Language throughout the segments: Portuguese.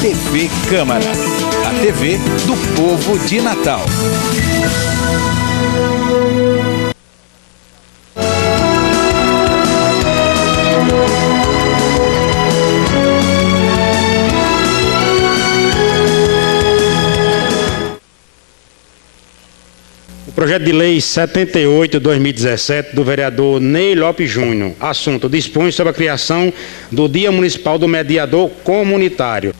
TV Câmara, a TV do povo de Natal. Projeto de Lei 78/2017 do vereador Ney Lopes Júnior. Assunto: dispõe sobre a criação do Dia Municipal do Mediador Comunitário.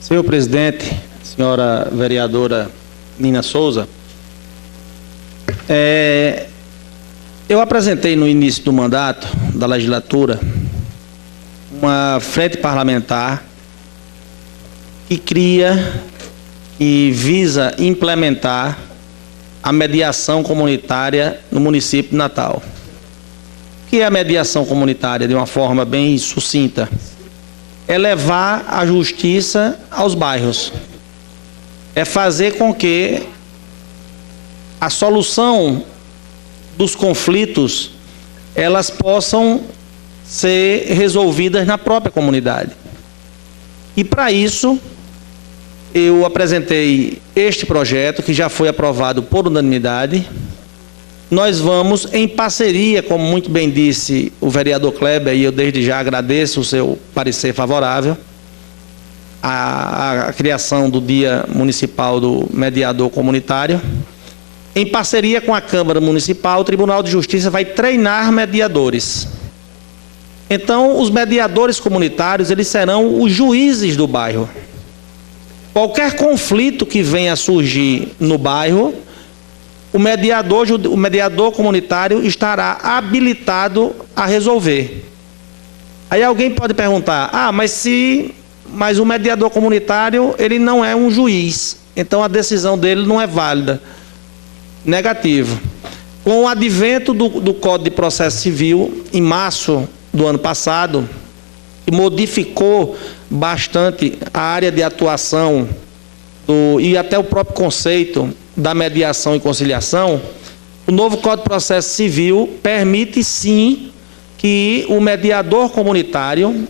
Senhor presidente, senhora vereadora Nina Souza, eu apresentei no início do mandato da legislatura uma frente parlamentar que cria e visa implementar a mediação comunitária no município de Natal. O que é a mediação comunitária, de uma forma bem sucinta? É levar a justiça aos bairros. É fazer com que a solução dos conflitos elas possam ser resolvidas na própria comunidade. E para isso, eu apresentei este projeto, que já foi aprovado por unanimidade. Nós vamos, em parceria, como muito bem disse o vereador Kleber, e eu desde já agradeço o seu parecer favorável, a criação do Dia Municipal do Mediador Comunitário. Em parceria com a Câmara Municipal, o Tribunal de Justiça vai treinar mediadores. Então, os mediadores comunitários, eles serão os juízes do bairro. Qualquer conflito que venha a surgir no bairro, o mediador comunitário estará habilitado a resolver. Aí alguém pode perguntar: mas o mediador comunitário ele não é um juiz, então a decisão dele não é válida. Negativo. Com o advento do Código de Processo Civil, em março do ano passado, que modificou bastante a área de atuação e até o próprio conceito da mediação e conciliação, o novo Código de Processo Civil permite sim que o mediador comunitário,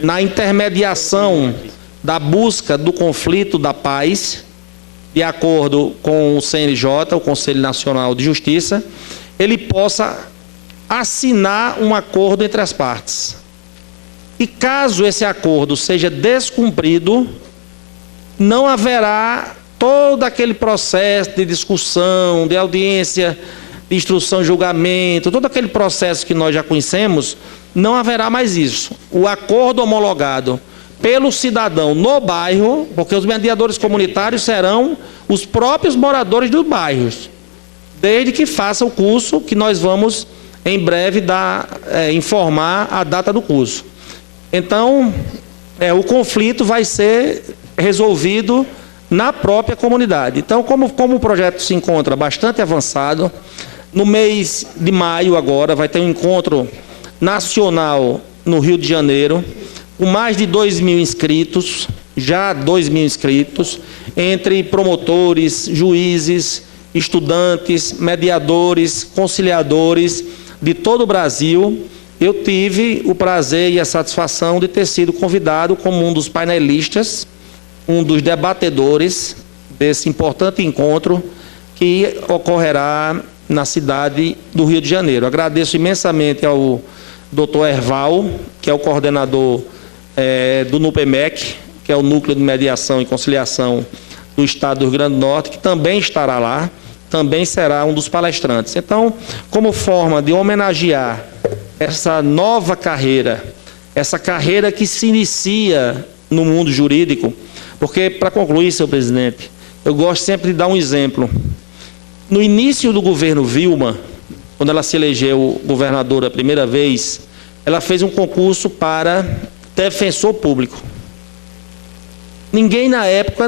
na intermediação da busca do conflito da paz, de acordo com o CNJ, o Conselho Nacional de Justiça, ele possa assinar um acordo entre as partes. E caso esse acordo seja descumprido, não haverá todo aquele processo de discussão, de audiência, de instrução e julgamento, todo aquele processo que nós já conhecemos, não haverá mais isso. O acordo homologado pelo cidadão no bairro, porque os mediadores comunitários serão os próprios moradores dos bairros, desde que faça o curso, que nós vamos em breve informar a data do curso. Então, o conflito vai ser resolvido na própria comunidade. Então, como o projeto se encontra bastante avançado, no mês de maio agora vai ter um encontro nacional no Rio de Janeiro, com mais de 2.000 inscritos, já 2.000 inscritos, entre promotores, juízes, estudantes, mediadores, conciliadores de todo o Brasil. Eu tive o prazer e a satisfação de ter sido convidado como um dos painelistas, um dos debatedores desse importante encontro que ocorrerá na cidade do Rio de Janeiro. Agradeço imensamente ao Dr. Erval, que é o coordenador do NUPEMEC, que é o Núcleo de Mediação e Conciliação do Estado do Rio Grande do Norte, que também estará lá, também será um dos palestrantes. Então, como forma de homenagear essa nova carreira, essa carreira que se inicia no mundo jurídico, porque, para concluir, senhor presidente, eu gosto sempre de dar um exemplo. No início do governo Vilma, quando ela se elegeu governadora a primeira vez, ela fez um concurso para defensor público. Ninguém na época,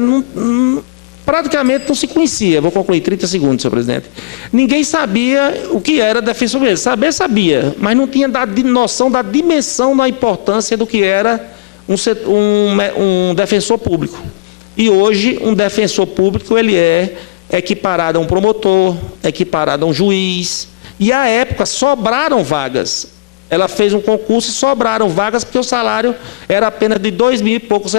praticamente não se conhecia. Vou concluir 30 segundos, senhor presidente. Ninguém sabia o que era defensor público. Sabia, mas não tinha noção da dimensão, da importância do que era um defensor público. E hoje, um defensor público, ele é equiparado a um promotor, equiparado a um juiz. E à época sobraram vagas Ela fez um concurso e sobraram vagas porque o salário era apenas de R$ 2.000 e poucos.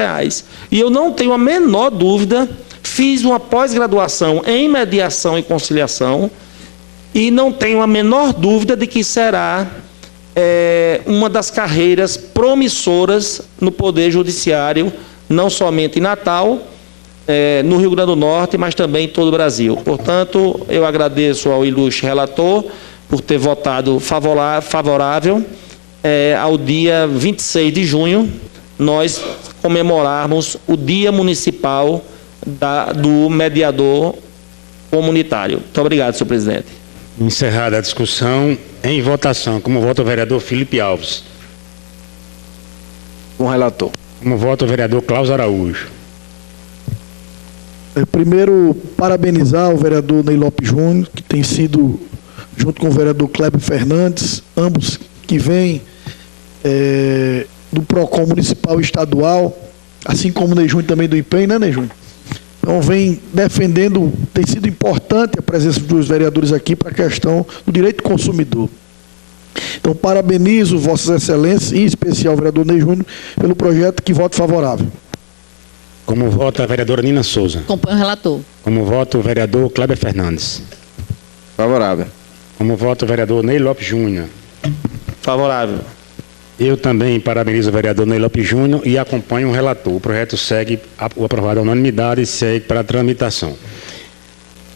E eu não tenho a menor dúvida, fiz uma pós-graduação em mediação e conciliação e não tenho a menor dúvida de que será uma das carreiras promissoras no Poder Judiciário, não somente em Natal, no Rio Grande do Norte, mas também em todo o Brasil. Portanto, eu agradeço ao ilustre relator por ter votado favorável ao dia 26 de junho, nós comemorarmos o Dia Municipal do Mediador Comunitário. Muito obrigado, senhor presidente. Encerrada a discussão, em votação, como vota o vereador Felipe Alves. Com o relator. Como vota o vereador Cláudio Araújo. Primeiro, parabenizar o vereador Ney Lopes Júnior, que tem sido, junto com o vereador Kleber Fernandes, ambos que vêm do PROCON municipal e estadual, assim como o Ney Júnior também do IPEM, né, Ney Júnior? Então, vem defendendo, tem sido importante a presença dos vereadores aqui para a questão do direito do consumidor. Então, parabenizo Vossas Excelências, e em especial o vereador Ney Júnior, pelo projeto, que voto favorável. Como vota a vereadora Nina Souza. Acompanho o relator. Como vota o vereador Kleber Fernandes. Favorável. Como vota o vereador Ney Lopes Júnior. Favorável. Eu também parabenizo o vereador Ney Lopes Júnior e acompanho o relator. O projeto segue, o aprovado à unanimidade, e segue para a tramitação.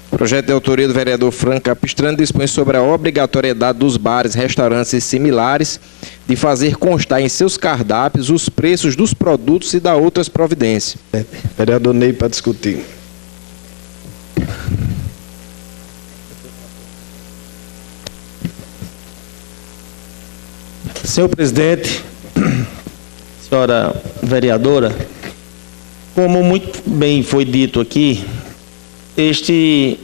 O projeto de autoria do vereador Franco Capistrano dispõe sobre a obrigatoriedade dos bares, restaurantes e similares de fazer constar em seus cardápios os preços dos produtos e da outras providências. Vereador Ney, para discutir. Senhor presidente, senhora vereadora, como muito bem foi dito aqui, este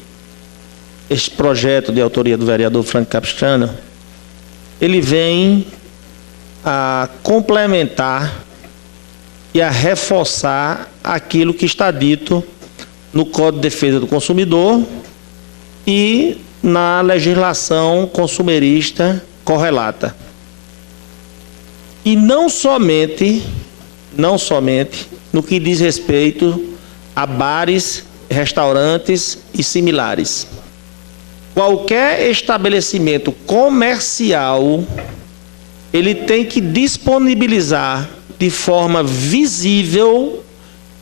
projeto de autoria do vereador Franco Capistrano, ele vem a complementar e a reforçar aquilo que está dito no Código de Defesa do Consumidor e na legislação consumerista correlata. E não somente no que diz respeito a bares, restaurantes e similares. Qualquer estabelecimento comercial, ele tem que disponibilizar de forma visível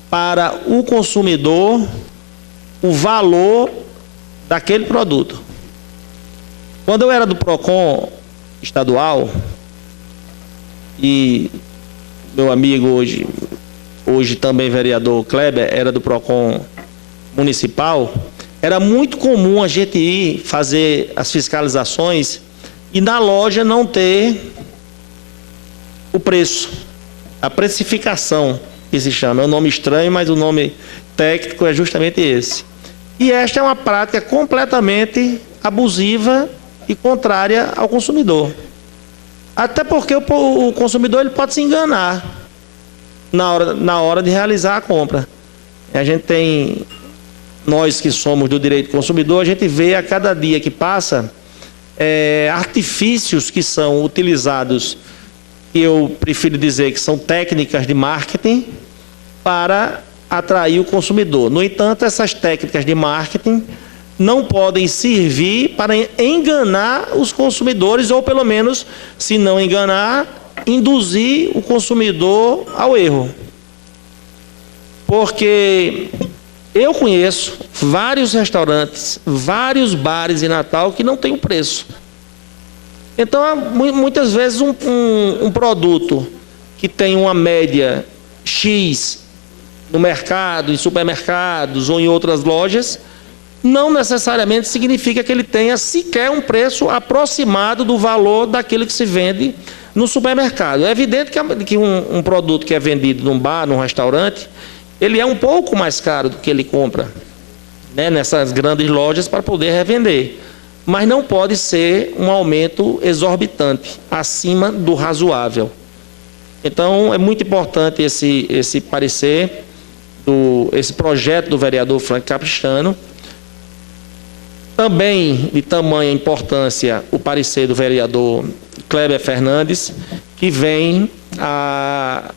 para o consumidor o valor daquele produto. Quando eu era do PROCON estadual, e meu amigo hoje também vereador Kleber, era do PROCON municipal, era muito comum a gente ir fazer as fiscalizações e na loja não ter o preço, a precificação, que se chama. É um nome estranho, mas o nome técnico é justamente esse. E esta é uma prática completamente abusiva e contrária ao consumidor. Até porque o consumidor ele pode se enganar na hora de realizar a compra. A gente tem, nós que somos do direito do consumidor, a gente vê a cada dia que passa artifícios que são utilizados, que eu prefiro dizer que são técnicas de marketing, para atrair o consumidor. No entanto, essas técnicas de marketing não podem servir para enganar os consumidores, ou pelo menos, se não enganar, induzir o consumidor ao erro. Porque eu conheço vários restaurantes, vários bares em Natal que não têm o preço. Então, muitas vezes um produto que tem uma média X no mercado, em supermercados ou em outras lojas, não necessariamente significa que ele tenha sequer um preço aproximado do valor daquilo que se vende no supermercado. É evidente que um produto que é vendido num bar, num restaurante, ele é um pouco mais caro do que ele compra, né, nessas grandes lojas para poder revender. Mas não pode ser um aumento exorbitante, acima do razoável. Então, é muito importante esse parecer, esse projeto do vereador Franco Capistrano. Também de tamanha importância o parecer do vereador Kleber Fernandes, que vem a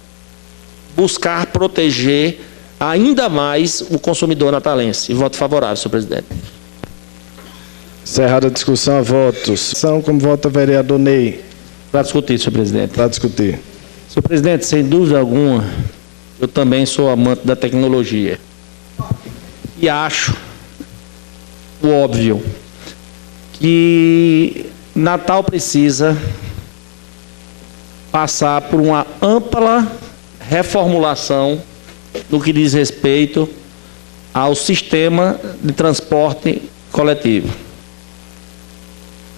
buscar proteger ainda mais o consumidor natalense. Voto favorável, senhor presidente. Encerrada a discussão, a votos. São como vota o vereador Ney. Para discutir, senhor presidente. Para discutir. Senhor presidente, sem dúvida alguma, eu também sou amante da tecnologia. E acho o óbvio que Natal precisa passar por uma ampla reformulação no que diz respeito ao sistema de transporte coletivo.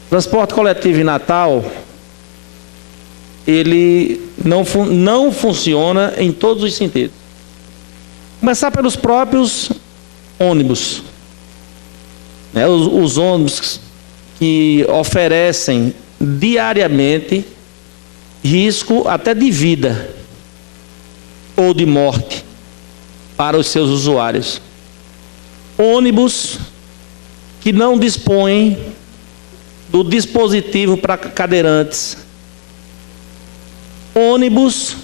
Transporte coletivo em Natal, ele não funciona em todos os sentidos. Começar pelos próprios ônibus. Os ônibus que oferecem diariamente risco até de vida ou de morte para os seus usuários. Ônibus que não dispõem do dispositivo para cadeirantes. Ônibus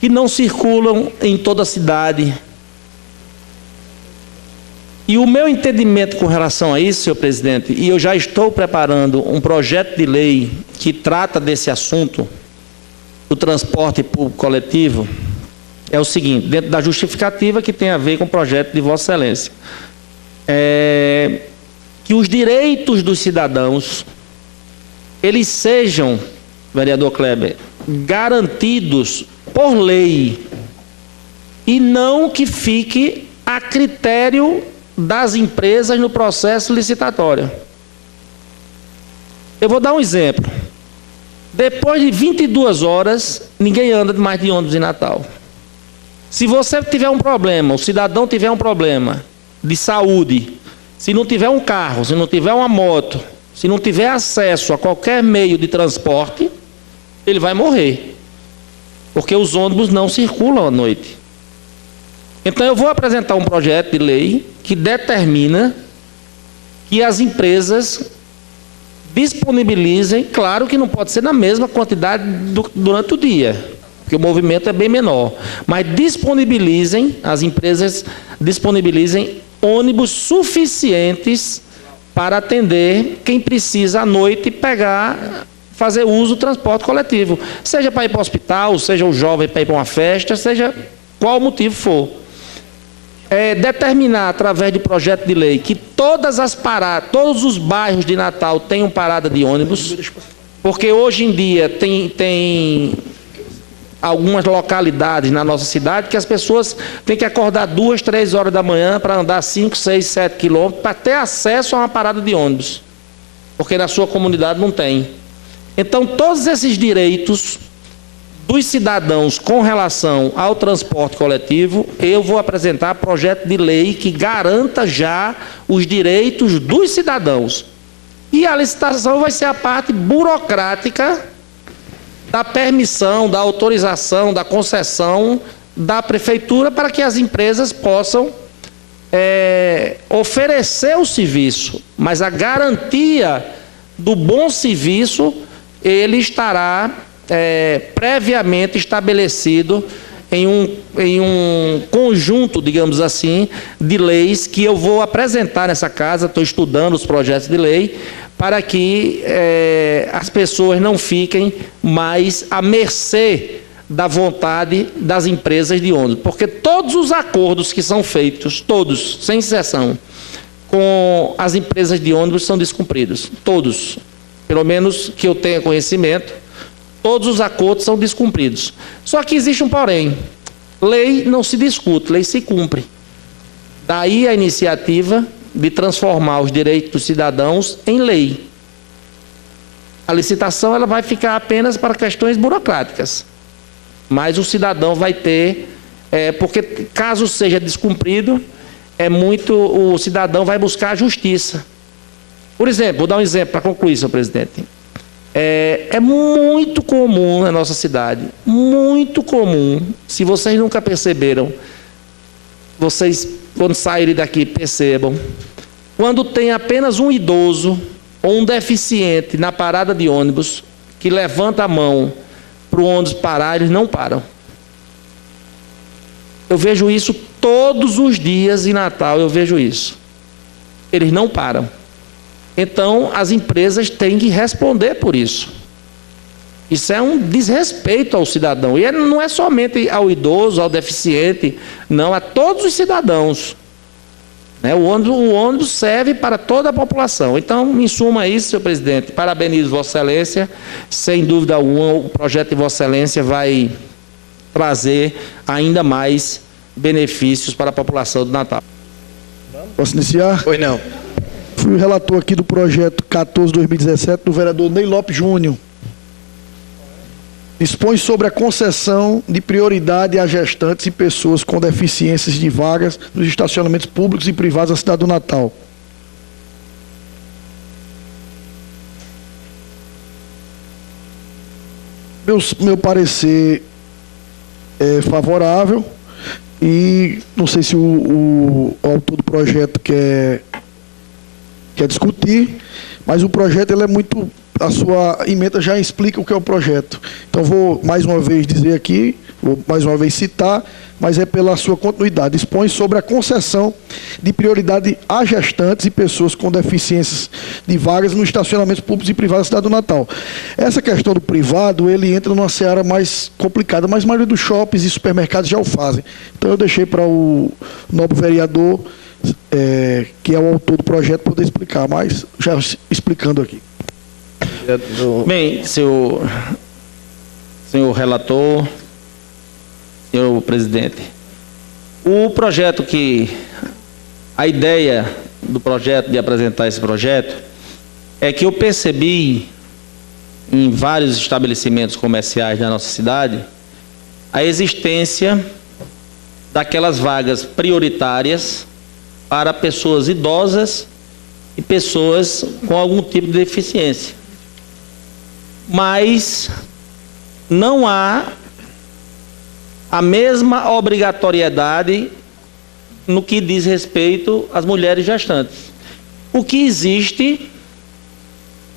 que não circulam em toda a cidade. E o meu entendimento com relação a isso, senhor presidente, e eu já estou preparando um projeto de lei que trata desse assunto, do transporte público coletivo, é o seguinte, dentro da justificativa que tem a ver com o projeto de Vossa Excelência, que os direitos dos cidadãos, eles sejam, vereador Kleber, garantidos por lei e não que fique a critério das empresas no processo licitatório. Eu vou dar um exemplo. Depois de 22 horas, ninguém anda mais de ônibus em Natal. Se você tiver um problema, o cidadão tiver um problema de saúde, se não tiver um carro, se não tiver uma moto, se não tiver acesso a qualquer meio de transporte, ele vai morrer. Porque os ônibus não circulam à noite. Então eu vou apresentar um projeto de lei que determina que as empresas disponibilizem, claro que não pode ser na mesma quantidade durante o dia, porque o movimento é bem menor, mas as empresas disponibilizem ônibus suficientes para atender quem precisa à noite fazer uso do transporte coletivo, seja para ir para o hospital, seja o jovem para ir para uma festa, seja qual o motivo for. Determinar através de projeto de lei que todos os bairros de Natal tenham parada de ônibus, porque hoje em dia tem algumas localidades na nossa cidade que as pessoas têm que acordar 2, 3 horas da manhã para andar 5, 6, 7 quilômetros para ter acesso a uma parada de ônibus, porque na sua comunidade não tem. Então, todos esses direitos dos cidadãos com relação ao transporte coletivo, eu vou apresentar projeto de lei que garanta já os direitos dos cidadãos. E a licitação vai ser a parte burocrática da permissão, da autorização, da concessão da prefeitura para que as empresas possam oferecer o serviço. Mas a garantia do bom serviço, ele estará previamente estabelecido em um conjunto, digamos assim, de leis que eu vou apresentar nessa casa. Estou estudando os projetos de lei para que as pessoas não fiquem mais à mercê da vontade das empresas de ônibus, porque todos os acordos que são feitos, todos, sem exceção, com as empresas de ônibus são descumpridos, todos, pelo menos que eu tenha conhecimento. Todos os acordos são descumpridos. Só que existe um porém. Lei não se discute, lei se cumpre. Daí a iniciativa de transformar os direitos dos cidadãos em lei. A licitação ela vai ficar apenas para questões burocráticas. Mas o cidadão vai ter... porque caso seja descumprido, o cidadão vai buscar a justiça. Por exemplo, vou dar um exemplo para concluir, senhor presidente. É muito comum na nossa cidade, muito comum, se vocês nunca perceberam, vocês quando saírem daqui percebam, quando tem apenas um idoso ou um deficiente na parada de ônibus, que levanta a mão para o ônibus parar, eles não param. Eu vejo isso todos os dias em Natal, eu vejo isso. Eles não param. Então, as empresas têm que responder por isso. Isso é um desrespeito ao cidadão. E não é somente ao idoso, ao deficiente, não, a todos os cidadãos. O ônibus serve para toda a população. Então, em suma isso, senhor presidente, parabenizo Vossa Excelência. Sem dúvida alguma, o projeto de Vossa Excelência vai trazer ainda mais benefícios para a população do Natal. Posso iniciar? Pois não. Fui o relator aqui do projeto 14/2017 do vereador Ney Lopes Júnior. Dispõe sobre a concessão de prioridade a gestantes e pessoas com deficiências de vagas nos estacionamentos públicos e privados da cidade do Natal. Meu parecer é favorável e não sei se o autor do projeto quer discutir, mas o projeto ele é muito... A sua emenda já explica o que é o projeto. Então, vou mais uma vez dizer aqui, vou mais uma vez citar, mas é pela sua continuidade. Dispõe sobre a concessão de prioridade a gestantes e pessoas com deficiências de vagas nos estacionamentos públicos e privados da cidade do Natal. Essa questão do privado, ele entra numa seara mais complicada, mas a maioria dos shoppings e supermercados já o fazem. Então, eu deixei para o nobre vereador, que é o autor do projeto, poder explicar, mas já explicando aqui. Bem, senhor relator, senhor presidente, a ideia do projeto, de apresentar esse projeto, é que eu percebi em vários estabelecimentos comerciais da nossa cidade a existência daquelas vagas prioritárias para pessoas idosas e pessoas com algum tipo de deficiência. Mas não há a mesma obrigatoriedade no que diz respeito às mulheres gestantes. O que existe,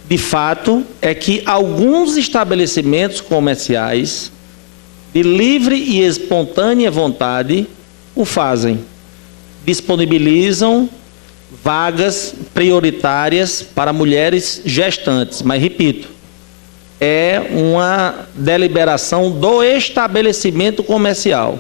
de fato, é que alguns estabelecimentos comerciais, de livre e espontânea vontade, o fazem. Disponibilizam vagas prioritárias para mulheres gestantes, mas repito, é uma deliberação do estabelecimento comercial.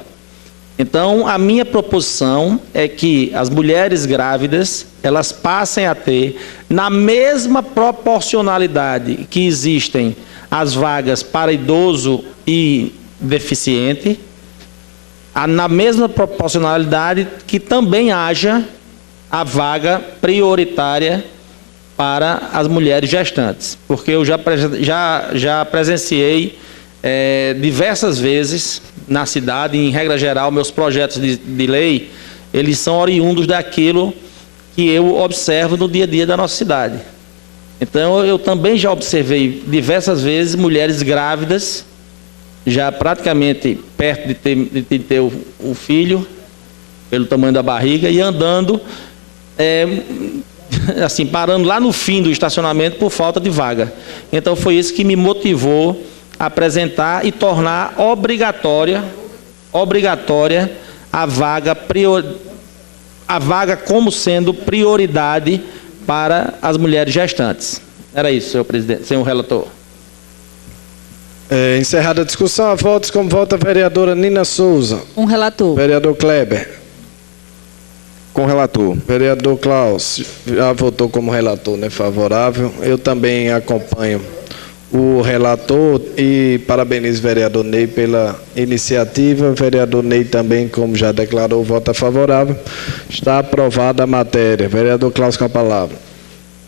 Então, a minha proposição é que as mulheres grávidas, elas passem a ter, na mesma proporcionalidade que existem as vagas para idoso e deficiente, na mesma proporcionalidade que também haja a vaga prioritária para as mulheres gestantes, porque eu já presenciei diversas vezes na cidade, em regra geral, meus projetos de lei, eles são oriundos daquilo que eu observo no dia a dia da nossa cidade. Então, eu também já observei diversas vezes mulheres grávidas, já praticamente perto de ter o filho, pelo tamanho da barriga, e andando... assim, parando lá no fim do estacionamento por falta de vaga. Então, foi isso que me motivou a apresentar e tornar obrigatória a vaga como sendo prioridade para as mulheres gestantes. Era isso, senhor presidente, senhor relator. Encerrada a discussão, a votos como vota a vereadora Nina Souza. Um relator. Vereador Kleber. Com relator. Vereador Klaus, já votou como relator, né? Favorável. Eu também acompanho o relator e parabenizo o vereador Ney pela iniciativa. O vereador Ney também, como já declarou, vota favorável. Está aprovada a matéria. Vereador Klaus com a palavra.